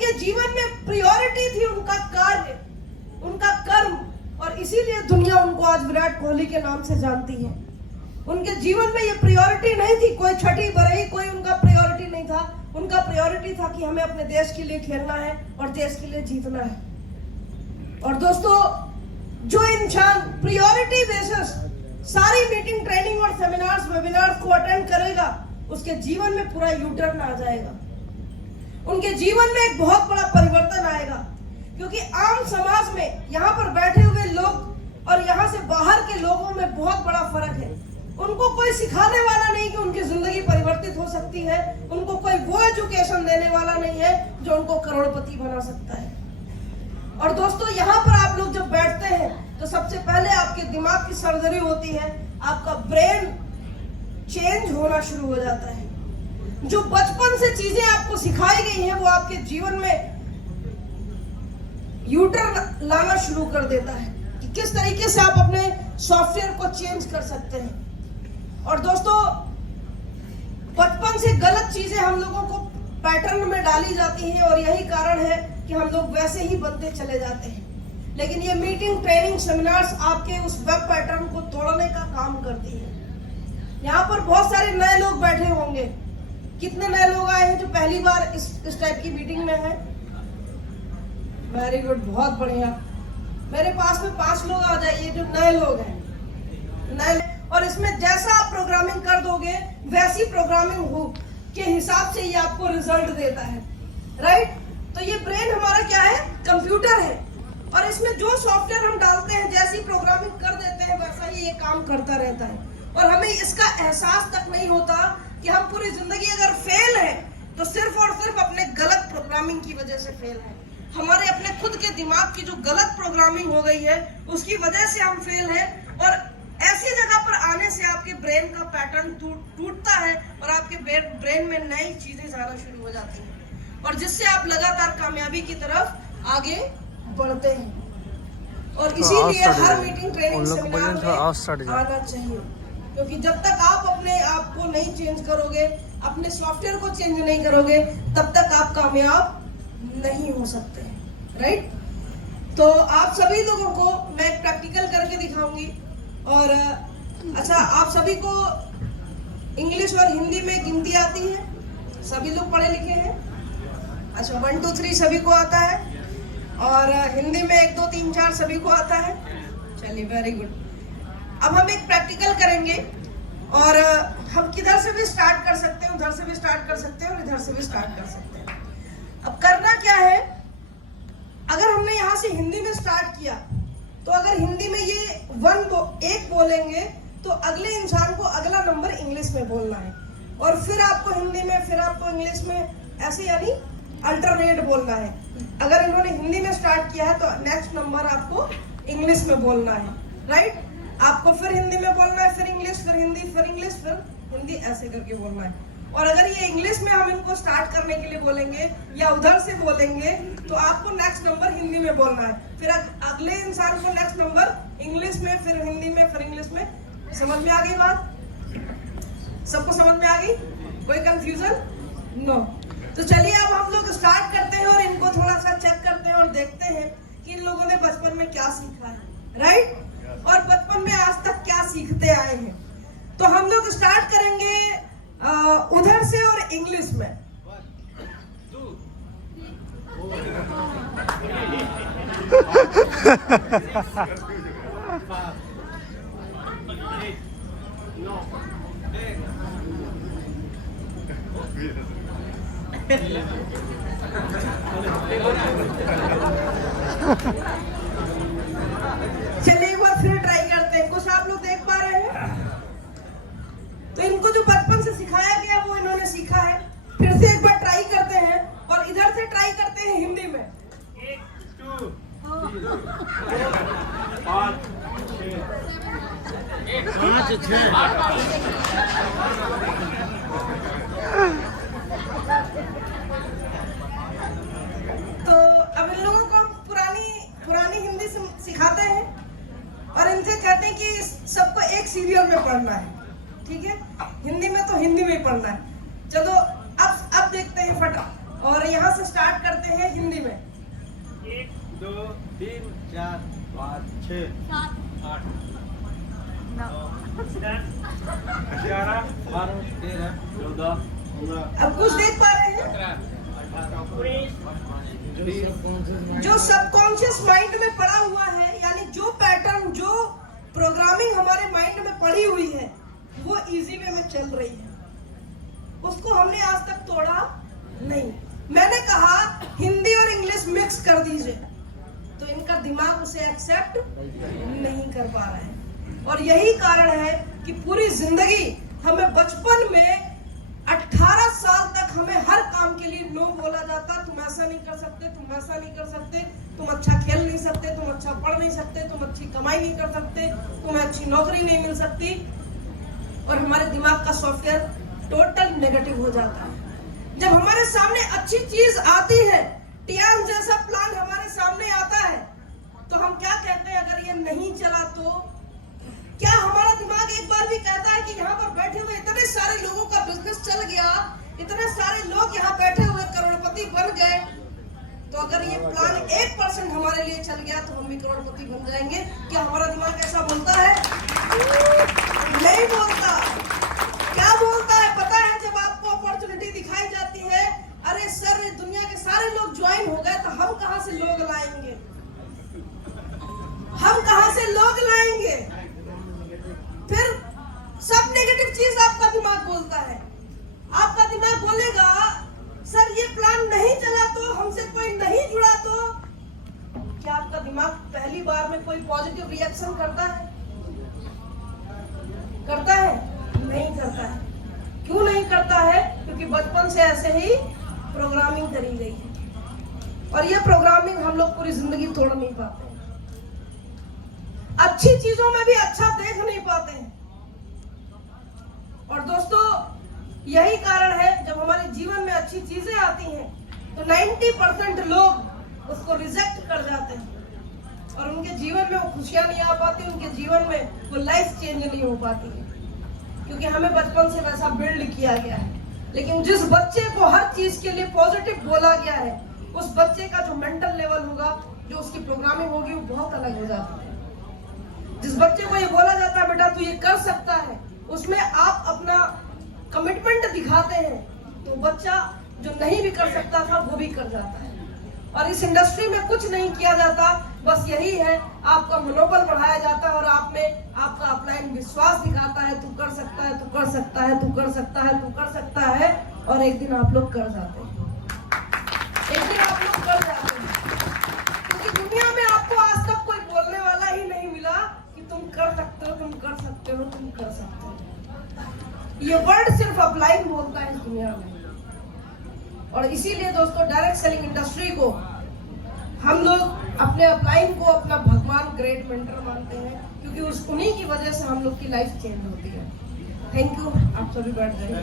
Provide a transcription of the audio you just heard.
उनके जीवन में प्रायोरिटी थी उनका कार्य, उनका कर्म, और इसीलिए दुनिया उनको आज विराट कोहली के नाम से जानती है। उनके जीवन में ये प्रायोरिटी नहीं थी कोई छठी बरही, कोई उनका प्रायोरिटी नहीं था। उनका प्रायोरिटी था कि हमें अपने देश के लिए खेलना है और देश के लिए जीतना है। और दोस्तों, जो इंसान प्रायोरिटी बेसिस सारी मीटिंग, ट्रेनिंग और सेमिनार्स, वेबिनार्स को अटेंड करेगा, उसके जीवन में पूरा यूटर्न आ जाएगा। उनके जीवन में एक बहुत बड़ा परिवर्तन आएगा, क्योंकि आम समाज में यहाँ पर बैठे हुए लोग और यहाँ से बाहर के लोगों में बहुत बड़ा फर्क है। उनको कोई सिखाने वाला नहीं कि उनकी जिंदगी परिवर्तित हो सकती है। उनको कोई वो एजुकेशन देने वाला नहीं है जो उनको करोड़पति बना सकता है। और दोस्तों, यहाँ पर आप लोग जब बैठते हैं तो सबसे पहले आपके दिमाग की सर्जरी होती है, आपका ब्रेन चेंज होना शुरू हो जाता है। जो बचपन से चीजें आपको सिखाई गई हैं वो आपके जीवन में यूटर्न लाना शुरू कर देता है कि किस तरीके से आप अपने सॉफ्टवेयर को चेंज कर सकते हैं। और दोस्तों, बचपन से गलत चीजें हम लोगों को पैटर्न में डाली जाती हैं और यही कारण है कि हम लोग वैसे ही बनते चले जाते हैं। लेकिन ये मीटिंग, ट्रेनिंग, सेमिनार्स आपके उस वेब पैटर्न को तोड़ने का काम करती है। यहाँ पर बहुत सारे नए लोग बैठे होंगे। कितने नए लोग आए हैं जो पहली बार इस टाइप की मीटिंग में हैं? वेरी गुड, बहुत बढ़िया। मेरे पास में 5 लोग आ जाइए जो नए लोग हैं। नए, और इसमें जैसा आप प्रोग्रामिंग कर दोगे वैसी प्रोग्रामिंग हो के हिसाब से ये आपको रिजल्ट देता है, राइट? तो ये ब्रेन हमारा क्या है? कंप्यूटर है, और इसमें जो सॉफ्टवेयर हम डालते हैं, जैसी प्रोग्रामिंग कर देते हैं, वैसा ही ये काम करता रहता है। और हमें इसका एहसास तक नहीं होता कि हम पूरी जिंदगी अगर फेल है तो सिर्फ और सिर्फ अपने गलत प्रोग्रामिंग की वजह से फेल है। हमारे अपने खुद के दिमाग की जो गलत प्रोग्रामिंग हो गई है उसकी वजह से हम फेल है। और ऐसी जगह पर आने से आपके ब्रेन का पैटर्न टूटता है और आपके ब्रेन में नई चीजें जाना शुरू हो जाती हैं, और जिससे आप लगातार कामयाबी की तरफ आगे बढ़ते हैं। और इसीलिए हर मीटिंग, ट्रेनिंग, सेमिनार में आना चाहिए, क्योंकि जब तक आप अपने आप को नहीं चेंज करोगे, अपने सॉफ्टवेयर को चेंज नहीं करोगे, तब तक आप कामयाब नहीं हो सकते, राइट? तो आप सभी लोगों को मैं एक प्रैक्टिकल करके दिखाऊंगी। और अच्छा, आप सभी को इंग्लिश और हिंदी में गिनती आती है? सभी लोग पढ़े लिखे हैं? अच्छा, 1 2 3 सभी को आता है, और हिंदी में 1 2 3 4 सभी को आता है। चलिए, वेरी गुड। अब हम एक प्रैक्टिकल करेंगे, और हम किधर से भी स्टार्ट कर सकते हैं, उधर से भी स्टार्ट कर सकते हैं और इधर से भी स्टार्ट कर सकते हैं। अब करना क्या है, अगर हमने यहाँ से हिंदी में स्टार्ट किया तो अगर हिंदी में ये 1 बोलेंगे तो अगले इंसान को अगला नंबर इंग्लिश में बोलना है, और फिर आपको हिंदी में, फिर आपको इंग्लिश में, ऐसे यानी अल्टरनेट बोलना है। अगर इन्होंने हिंदी में स्टार्ट किया है तो नेक्स्ट नंबर आपको इंग्लिश में बोलना है, राइट? आपको फिर हिंदी में बोलना है, फिर इंग्लिश, फिर हिंदी, फिर इंग्लिश, फिर हिंदी, ऐसे करके बोलना है। और अगर ये इंग्लिश में हम इनको स्टार्ट करने के लिए बोलेंगे या उधर से बोलेंगे तो आपको नेक्स्ट नंबर हिंदी में बोलना है, फिर अगले इंसान को नेक्स्ट नंबर इंग्लिश में, फिर हिंदी में, फिर इंग्लिश में। समझ में आ गई बात? सबको समझ में आ गई? कोई कंफ्यूजन? नो। तो चलिए अब हम लोग स्टार्ट करते हैं और इनको थोड़ा सा चेक करते हैं और देखते हैं कि इन लोगों ने बचपन में क्या सीखा है, राइट? और बचपन में आज तक क्या सीखते आए हैं। तो हम लोग स्टार्ट करेंगे उधर से और इंग्लिश में। चलिए एक बार फिर ट्राई करते हैं। कुछ आप लोग देख पा रहे हैं? तो इनको जो बचपन से सिखाया गया वो इन्होंने सीखा है। फिर से एक बार ट्राई करते हैं, और इधर से ट्राई करते हैं हिंदी में। 1 2 5 6 तो अब इन लोगों को हम पुरानी हिंदी सिखाते हैं और इनसे कहते हैं कि सबको एक सीरियल में पढ़ना है, ठीक है? हिंदी में तो हिंदी में ही पढ़ना है। चलो अब देखते हैं फटा। और और यहाँ से स्टार्ट करते हैं हिंदी में। 1 2 3 4 5 6 8 9 10 11 12 13 14 15 अब कुछ देख पा रहे हैं? 17 जो सबकॉन्शियस माइंड में पड़ा हुआ है, यानी जो पैटर्न, जो प्रोग्रामिंग हमारे माइंड में पड़ी हुई है, वो इजी वे में चल रही है, उसको हमने आज तक तोड़ा नहीं। मैंने कहा हिंदी और इंग्लिश मिक्स कर दीजिए, तो इनका दिमाग उसे एक्सेप्ट नहीं कर पा रहा है। और यही कारण है कि पूरी जिंदगी हमें बचपन में 18 साल तक हमें हर काम के लिए नो बोला जाता। तुम ऐसा नहीं कर सकते, तुम वैसा नहीं कर सकते, तुम अच्छा खेल नहीं सकते, तुम अच्छा पढ़ नहीं सकते, तुम अच्छी कमाई नहीं कर सकते, तुम्हें अच्छी नौकरी नहीं मिल सकती। और हमारे दिमाग का सॉफ्टवेयर टोटल नेगेटिव हो जाता है। जब हमारे सामने अच्छी चीज आती है, टियान जैसा प्लान हमारे सामने आता है, तो हम क्या कहते हैं, अगर ये नहीं चला तो? क्या हमारा दिमाग एक बार भी कहता है कि यहाँ पर बैठे हुए इतने सारे लोगों का बिजनेस चल गया, इतने सारे लोग यहाँ बैठे हुए करोड़पति बन गए, तो अगर ये प्लान 1% हमारे लिए चल गया तो हम भी करोड़पति बन जाएंगे? क्या हमारा दिमाग ऐसा बोलता है? नहीं बोलता। क्या बोलता है पता है? जब आपको अपॉर्चुनिटी दिखाई जाती है, अरे सर दुनिया के सारे लोग ज्वाइन हो गए, तो हम कहां से लोग लाएंगे? हम कहां से लोग लाएंगे? फिर सब नेगेटिव चीज आपका दिमाग बोलता है। आपका दिमाग बोलेगा सर ये प्लान नहीं चला तो, हमसे कोई नहीं जुड़ा तो। क्या आपका दिमाग पहली बार में कोई पॉजिटिव रिएक्शन करता है? करता है? नहीं करता है। क्यों नहीं करता है? क्योंकि बचपन से ऐसे ही प्रोग्रामिंग करी गई है, और ये प्रोग्रामिंग हम लोग पूरी जिंदगी तोड़ नहीं पाते। अच्छी चीजों में भी अच्छा देख नहीं पाते हैं। और दोस्तों यही कारण है, जब हमारे जीवन में अच्छी चीजें आती हैं तो 90% लोग उसको रिजेक्ट कर जाते हैं, और उनके जीवन में वो खुशियां नहीं आ पाती, उनके जीवन में वो लाइफ चेंज नहीं हो पाती है, क्योंकि हमें बचपन से वैसा बिल्ड किया गया है। लेकिन जिस बच्चे को हर चीज के लिए पॉजिटिव बोला गया है, उस बच्चे का जो मेंटल लेवल होगा, जो उसकी प्रोग्रामिंग होगी, वो बहुत अलग हो जाती है। जिस बच्चे को ये बोला जाता है बेटा तू ये कर सकता है, उसमें आप अपना कमिटमेंट दिखाते हैं, तो बच्चा जो नहीं भी कर सकता था वो भी कर जाता है। और इस इंडस्ट्री में कुछ नहीं किया जाता, बस यही है, आपका मनोबल बढ़ाया जाता है और आप में आपका अपलाइन विश्वास दिखाता है, तू कर सकता है, तू कर सकता है, तू कर सकता है, तू कर सकता है। और एक दिन आप लोग कर जाते हैं, एक दिन आप लोग कर जाते हैं, क्योंकि दुनिया में आपको आज तक कोई बोलने वाला ही नहीं मिला कि तुम कर सकते हो, तुम कर सकते हो, तुम कर सकते हो। ये वर्ड सिर्फ अपलाइन बोलता है इस दुनिया में। और इसीलिए दोस्तों डायरेक्ट सेलिंग इंडस्ट्री को हम लोग अपने अपलाइन को अपना भगवान ग्रेट मेंटर मानते हैं, क्योंकि उस उन्हीं की वजह से हम लोग की लाइफ चेंज होती है। Thank you. आप सभी बैठ जाइए।